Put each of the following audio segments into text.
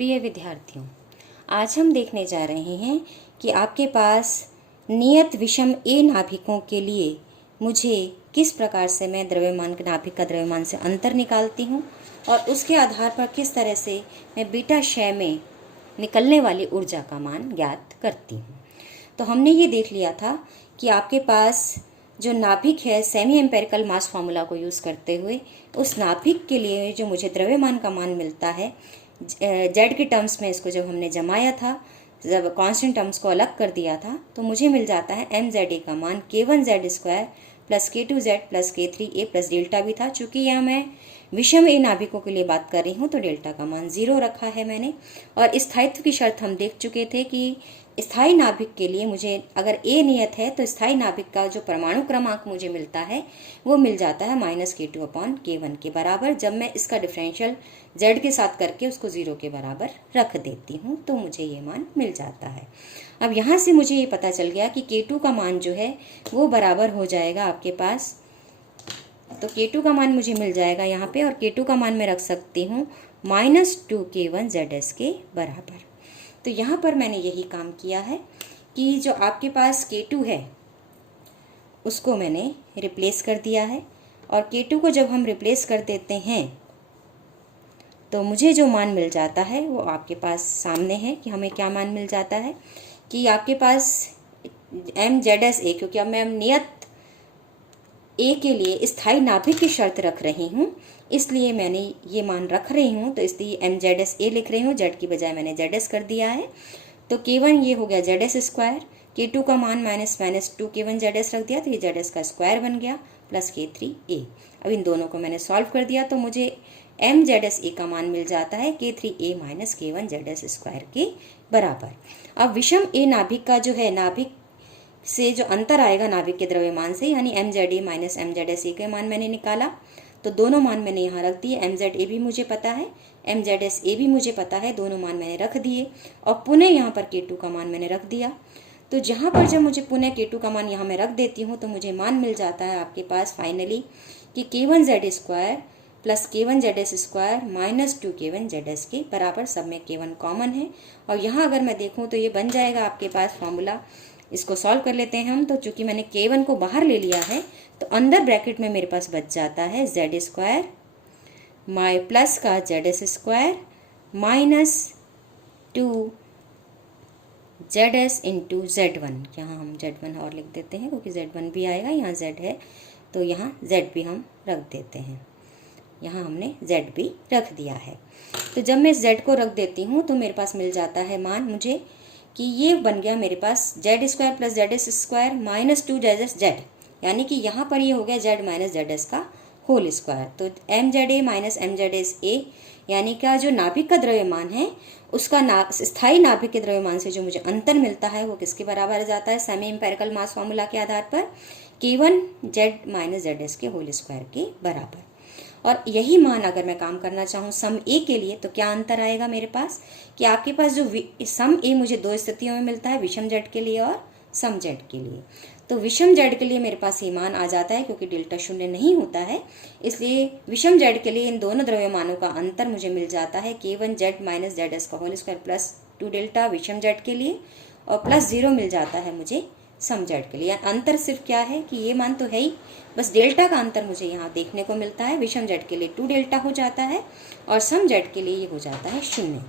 प्रिय विद्यार्थियों, आज हम देखने जा रहे हैं कि आपके पास नियत विषम ए नाभिकों के लिए मुझे किस प्रकार से मैं द्रव्यमान नाभिक का द्रव्यमान से अंतर निकालती हूँ और उसके आधार पर किस तरह से मैं बीटा क्षय में निकलने वाली ऊर्जा का मान ज्ञात करती हूँ। तो हमने ये देख लिया था कि आपके पास जो नाभिक है सेमी एम्पेरिकल मास फार्मूला को यूज़ करते हुए उस नाभिक के लिए जो मुझे द्रव्यमान का मान मिलता है जेड के टर्म्स में, इसको जब हमने जमाया था, जब कांस्टेंट टर्म्स को अलग कर दिया था, तो मुझे मिल जाता है एम जेड ए का मान k1z² plus k2z plus k3a plus delta भी था। चूँकि यहाँ मैं विषम ए नाभिकों के लिए बात कर रही हूँ तो डेल्टा का मान 0 रखा है मैंने। और स्थायित्व की शर्त हम देख चुके थे कि स्थायी नाभिक के लिए मुझे अगर ए नियत है तो स्थायी नाभिक का जो परमाणु क्रमांक मुझे मिलता है वो मिल जाता है -k2/k1 के बराबर। जब मैं इसका डिफरेंशियल z के साथ करके उसको 0 के बराबर रख देती हूँ तो मुझे ये मान मिल जाता है। अब यहाँ से मुझे ये पता चल गया कि k2 का मान जो है वो बराबर हो जाएगा आपके पास, तो k2 का मान मुझे मिल जाएगा यहाँ पे, और k2 का मान मैं रख सकती हूँ -2k1zs के बराबर। तो यहाँ पर मैंने यही काम किया है कि जो आपके पास k2 है उसको मैंने रिप्लेस कर दिया है, और k2 को जब हम रिप्लेस कर देते हैं तो मुझे जो मान मिल जाता है वो आपके पास सामने है कि हमें क्या मान मिल जाता है कि आपके पास mzs, क्योंकि अब मैं नियत ए के लिए स्थायी नाभिक की शर्त रख रही हूँ इसलिए मैंने ये मान रख रही हूँ, तो इसलिए mzs लिख रही हूँ, z की बजाय मैंने zs कर दिया है। तो k1 ये हो गया zs², k2 का मान -2k1zs रख दिया तो ये zs का स्क्वायर बन गया प्लस k3a। अब इन दोनों को मैंने सॉल्व कर दिया तो मुझे mzs का मान मिल जाता है k3a - k1zs² के बराबर। अब विषम ए नाभिक का जो है, नाभिक से जो अंतर आएगा नाभिक के द्रव्यमान से, यानी mza - mzs के मान मैंने निकाला, तो दोनों मान मैंने यहाँ रख दिए। mza भी मुझे पता है, mzs भी मुझे पता है, दोनों मान मैंने रख दिए और पुनः यहाँ पर k2 का मान मैंने रख दिया। तो जहाँ पर जब मुझे पुनः k2 का मान यहाँ मैं रख देती हूँ तो मुझे मान मिल जाता है आपके पास फाइनली कि k1z² प्लस k1zs² - 2k1zs के बराबर। सब में k1 कॉमन है और यहाँ अगर मैं देखूँ तो ये बन जाएगा आपके पास फॉर्मूला। इसको सॉल्व कर लेते हैं हम। तो चूंकि मैंने k1 को बाहर ले लिया है तो अंदर ब्रैकेट में मेरे पास बच जाता है z² माई प्लस का zs² minus 2zs into z1। यहाँ हम z1 और लिख देते हैं क्योंकि z1 भी आएगा, यहाँ z है तो यहाँ z भी हम रख देते हैं। यहाँ हमने z भी रख दिया है। तो जब मैं z को रख देती हूँ तो मेरे पास मिल जाता है मान मुझे कि ये बन गया मेरे पास z² plus zs² minus 2zs, यानी कि यहाँ पर ये हो गया z माइनस zs का होल स्क्वायर। तो mza माइनस mzs यानी का जो नाभिक का द्रव्यमान है उसका स्थायी नाभिक के द्रव्यमान से जो मुझे अंतर मिलता है वो किसके बराबर जाता है, सेमी एम्पेरिकल मास फार्मूला के आधार पर k1z माइनस zs के होल स्क्वायर के बराबर। और यही मान अगर मैं काम करना चाहूँ सम ए के लिए तो क्या अंतर आएगा मेरे पास कि आपके पास जो सम ए मुझे दो स्थितियों में मिलता है, विषम जेड के लिए और सम जेड के लिए। तो विषम जेड के लिए मेरे पास ये मान आ जाता है क्योंकि डेल्टा शून्य नहीं होता है, इसलिए विषम जेड के लिए इन दोनों द्रव्यमानों का अंतर मुझे मिल जाता है k1z माइनस zs का होल स्क्वायर प्लस 2 डेल्टा विषम जेड के लिए, और प्लस 0 मिल जाता है मुझे सम जेड के लिए। अंतर सिर्फ क्या है कि ये मान तो है ही, बस डेल्टा का अंतर मुझे यहाँ देखने को मिलता है। विषम जेड के लिए 2 डेल्टा हो जाता है और सम जेड के लिए ये हो जाता है 0।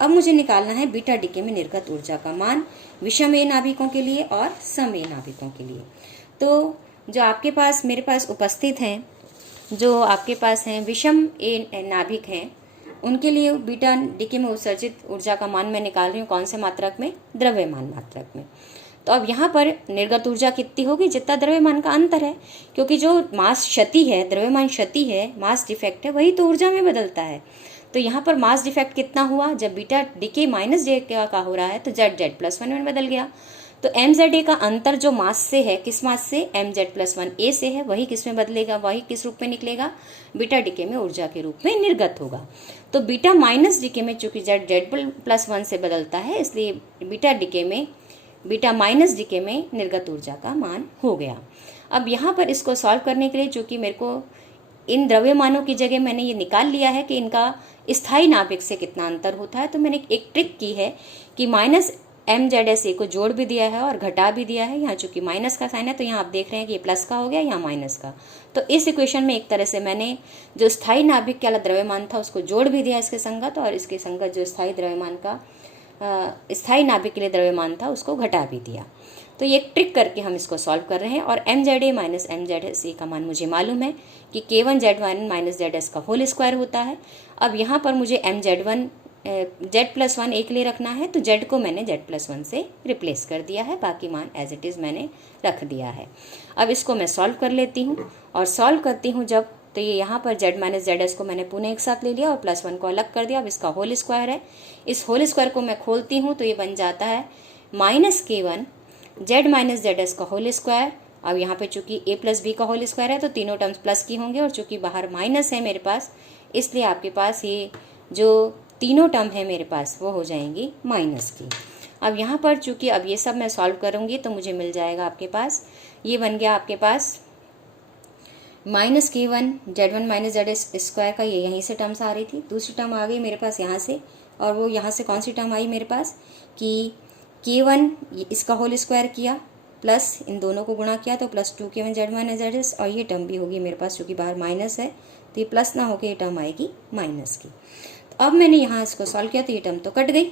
अब मुझे निकालना है बीटा डीके में निर्गत ऊर्जा का मान विषम ए नाभिकों के लिए और सम ए नाभिकों के लिए। तो जो आपके पास मेरे पास उपस्थित हैं, जो आपके पास हैं विषम ए नाभिक हैं, उनके लिए बीटा डीके में उत्सर्जित ऊर्जा का मान मैं निकाल रही हूँ कौन से मात्रक में, द्रव्यमान मात्रक में। तो अब यहाँ पर निर्गत ऊर्जा कितनी होगी, जितना द्रव्यमान का अंतर है, क्योंकि जो मास क्षति है, द्रव्यमान क्षति है, मास डिफेक्ट है, वही तो ऊर्जा में बदलता है। तो यहाँ पर मास डिफेक्ट कितना हुआ, जब बीटा डीके माइनस जे का हो रहा है तो z प्लस 1 में बदल गया। तो mza का अंतर जो मास से है, किस मास से, mz प्लस 1 a से है, वही किस में बदलेगा, वही किस रूप में निकलेगा, बीटा डीके में ऊर्जा के रूप में निर्गत होगा। तो बीटा माइनस डीके में चूंकि z प्लस 1 से बदलता है इसलिए बीटा माइनस डीके में निर्गत ऊर्जा का मान हो गया। अब यहाँ पर इसको सॉल्व करने के लिए चूंकि मेरे को इन द्रव्यमानों की जगह मैंने ये निकाल लिया है कि इनका स्थायी नाभिक से कितना अंतर होता है। तो मैंने एक ट्रिक की है कि माइनस MZS को जोड़ भी दिया है और घटा भी दिया है। यहाँ चूंकि माइनस का साइन है तो यहाँ आप देख रहे हैं कि ये प्लस का हो गया, यहाँ माइनस का। तो इस इक्वेशन में एक तरह से मैंने जो स्थायी नाभिक वाला द्रव्यमान था उसको जोड़ भी दिया इसके संगत, और इसके संगत जो स्थायी द्रव्यमान का स्थायी नाभिक के लिए द्रव्यमान था उसको घटा भी दिया। तो ये एक ट्रिक करके हम इसको सॉल्व कर रहे हैं। और MZA माइनस MZS का मान मुझे मालूम है कि K1Z1 माइनस ZS का होल स्क्वायर होता है। अब यहाँ पर मुझे MZ1 Z+1 एक लिए रखना है, तो Z को मैंने Z+1 से रिप्लेस कर दिया है, बाकी मान एज इट इज़ मैंने रख दिया है। अब इसको मैं सॉल्व कर लेती हूँ, और सॉल्व करती हूँ जब, तो ये यहाँ पर Z माइनस ZS को मैंने पुनः एक साथ ले लिया और +1 को अलग कर दिया। अब इसका होल स्क्वायर है, इस होल स्क्वायर को मैं खोलती हूँ तो ये बन जाता है -K1 Z माइनस ZS का होल स्क्वायर। अब यहाँ पे चूंकि A प्लस B का होल स्क्वायर है तो तीनों टर्म्स प्लस की होंगे, और चूंकि बाहर माइनस है मेरे पास, इसलिए आपके पास ये जो तीनों टर्म है मेरे पास वो हो जाएंगी माइनस की। अब यहाँ पर चूंकि अब ये सब मैं सॉल्व करूँगी तो मुझे मिल जाएगा आपके पास, ये बन गया आपके पास -K1 Z1 minus ZS square का, ये यहीं से टर्म्स आ रही थी। दूसरी टर्म आ गई मेरे पास यहाँ से, और वो यहाँ से कौन सी टर्म आई मेरे पास कि K1 इसका होल स्क्वायर किया प्लस इन दोनों को गुणा किया तो +2K1 Z माइनस ZS, और ये टर्म भी होगी मेरे पास, क्योंकि बाहर माइनस है तो ये प्लस ना होकर ये टर्म आएगी माइनस की। तो अब मैंने यहाँ इसको सॉल्व किया तो ये टर्म तो कट गई।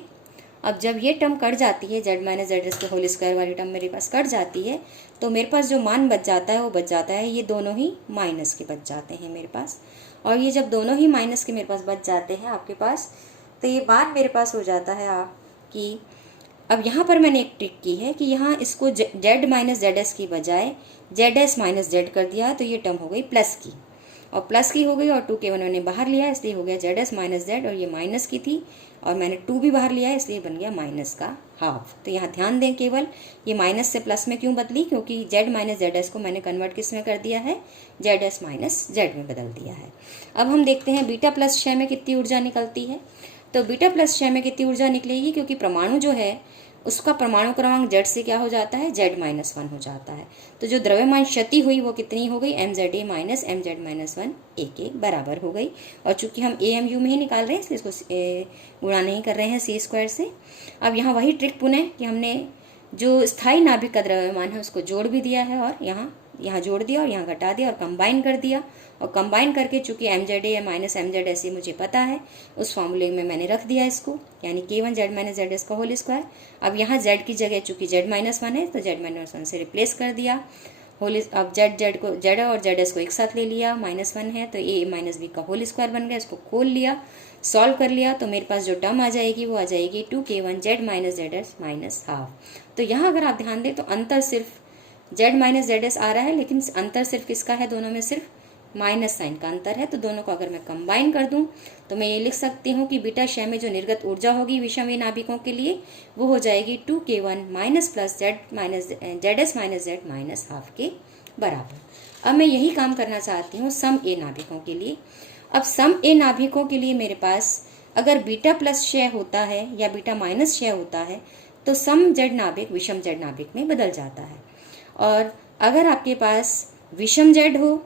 अब जब ये टर्म कट जाती है, Z माइनस ZS के होल स्क्वायर वाली टर्म मेरे पास कट जाती है, तो मेरे पास जो मान बच जाता है वो बच जाता है, ये दोनों ही माइनस के बच जाते हैं मेरे पास। और ये जब दोनों ही माइनस के मेरे पास बच जाते हैं आपके पास, तो ये बात मेरे पास हो जाता है कि अब यहाँ पर मैंने एक ट्रिक की है कि यहाँ इसको Z माइनस ZS की बजाय ZS माइनस Z कर दिया, तो ये टर्म हो गई प्लस की, और प्लस की हो गई, और 2K1 मैंने बाहर लिया इसलिए हो गया ZS माइनस Z, और ये माइनस की थी और मैंने 2 भी बाहर लिया इसलिए बन गया माइनस का हाफ। तो यहाँ ध्यान दें केवल ये माइनस से प्लस में क्यों बदली, क्योंकि Z माइनस ZS को मैंने कन्वर्ट किस में कर दिया है, ZS माइनस Z में बदल दिया है। अब हम देखते हैं बीटा प्लस 6 में कितनी ऊर्जा निकलती है। तो बीटा प्लस 6 में कितनी ऊर्जा निकलेगी, क्योंकि परमाणु जो है उसका परमाणु क्रमांक Z से क्या हो जाता है, Z-1 हो जाता है। तो जो द्रव्यमान क्षति हुई वो कितनी हो गई, MZA माइनस MZ-1 A के बराबर हो गई। और चूंकि हम AMU में ही निकाल रहे हैं इसलिए इसको गुणा नहीं कर रहे हैं C स्क्वायर से। अब यहाँ वही ट्रिक पुनः कि हमने जो स्थायी नाभिक का द्रव्यमान है उसको जोड़ भी दिया है, और यहाँ जोड़ दिया और यहाँ घटा दिया और कंबाइन कर दिया, और कंबाइन करके चूंकि MZA माइनस MZS मुझे पता है उस फॉर्मूले में मैंने रख दिया इसको, यानी K1 Z माइनस ZS का होल स्क्वायर। अब यहाँ Z की जगह चूंकि Z-1 है तो Z-1 से रिप्लेस कर दिया होल। अब Z और ZS को एक साथ ले लिया, -1 है तो A माइनस B का होल स्क्वायर बन गया, इसको खोल लिया, सॉल्व कर लिया, तो मेरे पास जो टर्म आ जाएगी वो आ जाएगी 2K1 Z minus ZS minus half. तो यहाँ अगर आप ध्यान दें तो अंतर सिर्फ Z माइनस ZS आ रहा है, लेकिन अंतर सिर्फ किसका है, दोनों में सिर्फ माइनस साइन का अंतर है। तो दोनों को अगर मैं कंबाइन कर दूं तो मैं ये लिख सकती हूँ कि बीटा क्षय में जो निर्गत ऊर्जा होगी विषमीय नाभिकों के लिए वो हो जाएगी 2K1 minus plus ZS minus Z minus half के बराबर। अब मैं यही काम करना चाहती हूँ सम ए नाभिकों के लिए। अब सम ए नाभिकों के लिए मेरे पास अगर बीटा प्लस क्षय होता है या बीटा माइनस क्षय होता है तो सम Z नाभिक विषम Z नाभिक में बदल जाता है, और अगर आपके पास विषम Z हो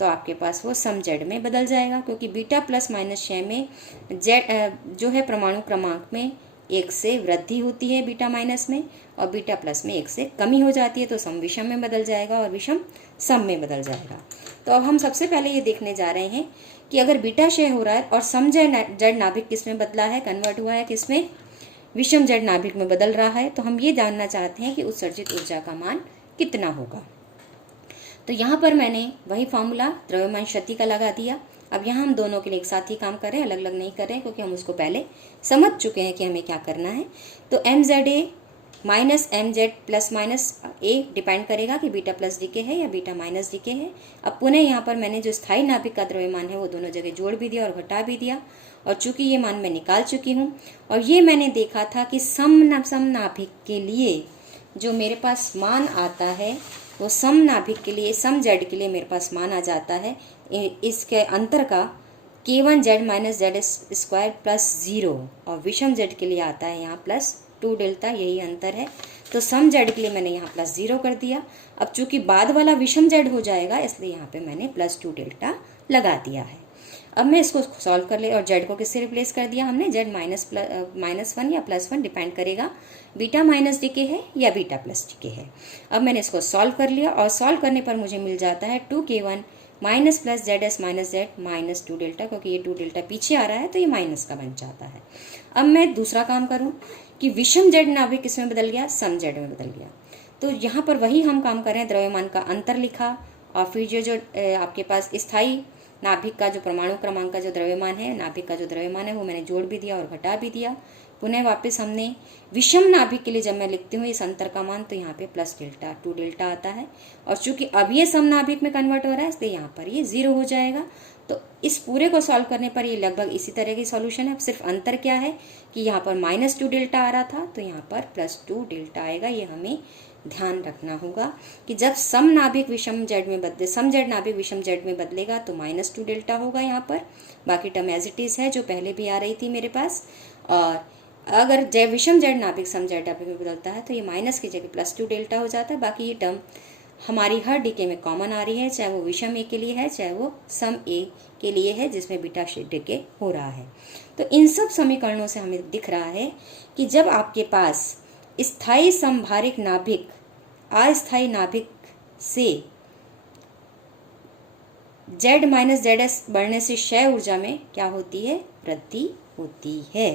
तो आपके पास वो सम Z में बदल जाएगा, क्योंकि बीटा प्लस माइनस क्षय में Z जो है परमाणु क्रमांक में 1 से वृद्धि होती है बीटा माइनस में, और बीटा प्लस में 1 से कमी हो जाती है, तो सम विषम में बदल जाएगा और विषम सम में बदल जाएगा। तो अब हम सबसे पहले ये देखने जा रहे हैं कि अगर बीटा क्षय हो रहा है और सम Z नाभिक किस में बदला है, कन्वर्ट हुआ है किसमें, विषम Z नाभिक में बदल रहा है, तो हम ये जानना चाहते हैं कि उत्सर्जित ऊर्जा का मान कितना होगा। तो यहाँ पर मैंने वही फॉर्मूला द्रव्यमान क्षति का लगा दिया। अब यहाँ हम दोनों के लिए एक साथ ही काम कर रहे हैं, अलग अलग नहीं कर रहे हैं, क्योंकि हम उसको पहले समझ चुके हैं कि हमें क्या करना है। तो MZA minus MZ plus minus A depend करेगा कि बीटा प्लस डीके है या बीटा माइनस डीके है। अब पुनः यहाँ पर मैंने जो स्थायी नाभिक का द्रव्यमान है वो दोनों जगह जोड़ भी दिया और घटा भी दिया, और चूंकि ये मान मैं निकाल चुकी हूँ, और ये मैंने देखा था कि सम नाभिक के लिए जो मेरे पास मान आता है वो सम नाभिक के लिए, सम Z के लिए मेरे पास मान आ जाता है इसके अंतर का K1 Z minus ZS square plus 0, और विषम Z के लिए आता है यहाँ +2 डेल्टा, यही अंतर है। तो सम Z के लिए मैंने यहाँ +0 कर दिया। अब चूंकि बाद वाला विषम Z हो जाएगा इसलिए यहाँ पे मैंने +2 डेल्टा लगा दिया है। अब मैं इसको सॉल्व कर ले और जेड को किससे रिप्लेस कर दिया हमने, जेड -1 या +1 डिपेंड करेगा बीटा माइनस डीके है या बीटा प्लस डीके है। अब मैंने इसको सॉल्व कर लिया और सॉल्व करने पर मुझे मिल जाता है 2k1 minus plus ZS minus Z minus 2 delta, क्योंकि ये 2 डेल्टा पीछे आ रहा है तो ये माइनस का बन जाता है। अब मैं दूसरा काम करूं कि विषम जेड नाभिक किसमें बदल गया, सम जेड में बदल गया। तो यहाँ पर वही हम काम करें, द्रव्यमान का अंतर लिखा और फिर जो आपके पास स्थायी नाभिक का जो परमाणु क्रमांक का जो द्रव्यमान है, नाभिक का जो द्रव्यमान है वो मैंने जोड़ भी दिया और घटा भी दिया। पुनः वापस हमने विषम नाभिक के लिए जब मैं लिखती हूँ इस अंतर का मान, तो यहाँ पे प्लस डेल्टा 2 डेल्टा आता है और चूंकि अब ये सम नाभिक में कन्वर्ट हो रहा है इसलिए यहाँ पर ये 0 हो जाएगा। तो इस पूरे को सॉल्व करने पर ये लगभग इसी तरह की सॉल्यूशन है। सिर्फ अंतर क्या है कि यहाँ पर -2 डेल्टा आ रहा था तो यहाँ पर +2 डेल्टा आएगा। ये हमें ध्यान रखना होगा कि जब सम नाभिक विषम जेड में बदले, सम जेड नाभिक विषम जेड में बदलेगा तो -2 डेल्टा होगा यहाँ पर। बाकी टर्म एज इट इज है जो पहले भी आ रही थी मेरे पास। और अगर विषम जेड नाभिक सम जेड नाभिक में बदलता है तो ये माइनस की जगह +2 डेल्टा हो जाता है। बाकी ये टर्म हमारी हर डीके में कॉमन आ रही है, चाहे वो विषम ए के लिए है चाहे वो सम ए के लिए है जिसमें बीटा डीके हो रहा है। तो इन सब समीकरणों से हमें दिख रहा है कि जब आपके पास स्थायी संभारिक नाभिक अस्थायी नाभिक से Z माइनस ZS बढ़ने से क्षय ऊर्जा में क्या होती है, वृद्धि होती है।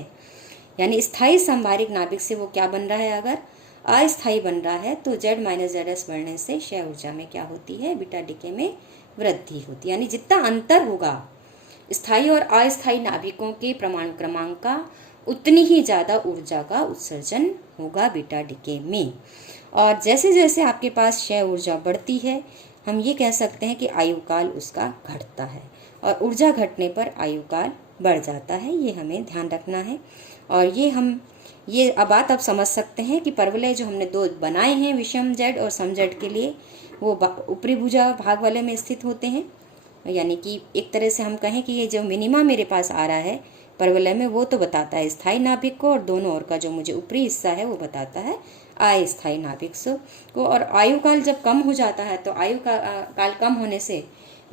यानी स्थायी संभारिक नाभिक से वो क्या बन रहा है, अगर अस्थायी बन रहा है तो Z माइनस ZS बढ़ने से क्षय ऊर्जा में क्या होती है, बीटा डीके में वृद्धि होती है। यानी जितना अंतर होगा स्थायी और अस्थायी नाभिकों के परमाणु क्रमांक का उतनी ही ज़्यादा ऊर्जा का उत्सर्जन होगा बीटा डीके में। और जैसे जैसे आपके पास क्षय ऊर्जा बढ़ती है हम ये कह सकते हैं कि आयुकाल उसका घटता है और ऊर्जा घटने पर आयुकाल बढ़ जाता है। ये हमें ध्यान रखना है। और ये अब बात आप समझ सकते हैं कि परवलय जो हमने दो बनाए हैं विषम जेड और सम जेड के लिए वो ऊपरी भुजा भाग वाले में स्थित होते हैं। यानी कि एक तरह से हम कहें कि ये जो मिनिमा मेरे पास आ रहा है परवलय में वो तो बताता है स्थायी नाभिक को और दोनों ओर का जो मुझे ऊपरी हिस्सा है वो बताता है अस्थायी नाभिक को। और आयुकाल जब कम हो जाता है तो काल कम होने से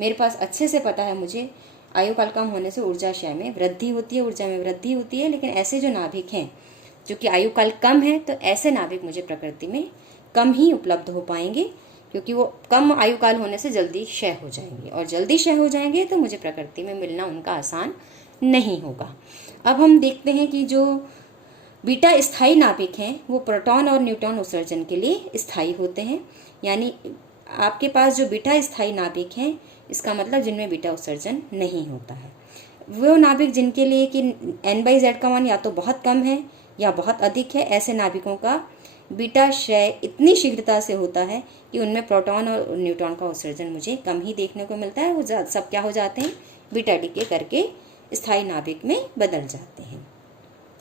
मेरे पास अच्छे से पता है मुझे आयुकाल कम होने से ऊर्जा क्षय में वृद्धि होती है, ऊर्जा में वृद्धि होती है। लेकिन ऐसे जो नाभिक हैं जो कि आयुकाल कम है तो ऐसे नाभिक मुझे प्रकृति में कम ही उपलब्ध हो पाएंगे क्योंकि वो कम आयुकाल होने से जल्दी क्षय हो जाएंगे और जल्दी क्षय हो जाएंगे तो मुझे प्रकृति में मिलना उनका आसान नहीं होगा। अब हम देखते हैं कि जो बीटा स्थायी नाभिक हैं वो प्रोटॉन और न्यूट्रॉन उत्सर्जन के लिए स्थायी होते हैं। यानी आपके पास जो बीटा स्थायी नाभिक हैं इसका मतलब जिनमें बीटा उत्सर्जन नहीं होता है। वो नाभिक जिनके लिए कि n/z का मान या तो बहुत कम है या बहुत अधिक है, ऐसे नाभिकों का बीटा क्षय इतनी शीघ्रता से होता है कि उनमें प्रोटॉन और न्यूट्रॉन का उत्सर्जन मुझे कम ही देखने को मिलता है। वो सब क्या हो जाते हैं, बीटा डीके करके स्थायी नाभिक में बदल जाते हैं।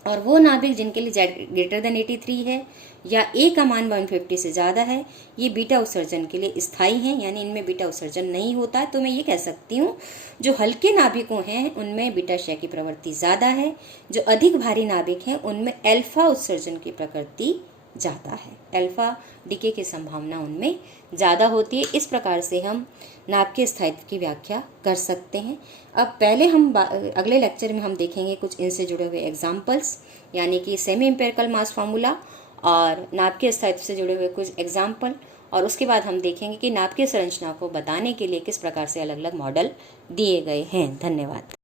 और वो नाभिक जिनके लिए Z>83 है या A का मान 150 से ज़्यादा है ये बीटा उत्सर्जन के लिए स्थायी हैं, यानी इनमें बीटा उत्सर्जन नहीं होता है। तो मैं ये कह सकती हूँ जो हल्के नाभिकों हैं उनमें बीटा क्षय की प्रवृत्ति ज़्यादा है, जो अधिक भारी नाभिक हैं उनमें अल्फा उत्सर्जन की प्रकृति ज़्यादा है, अल्फा डीके की संभावना उनमें ज़्यादा होती है। इस प्रकार से हम नाभ के स्थायित्व की व्याख्या कर सकते हैं। अब पहले हम अगले लेक्चर में हम देखेंगे कुछ इनसे जुड़े हुए एग्जाम्पल्स, यानी कि सेमी एम्पिरिकल मास फार्मूला और नाभ के स्थायित्व से जुड़े हुए कुछ एग्जाम्पल, और उसके बाद हम देखेंगे कि नाभ की संरचना को बताने के लिए किस प्रकार से अलग अलग मॉडल दिए गए हैं। धन्यवाद।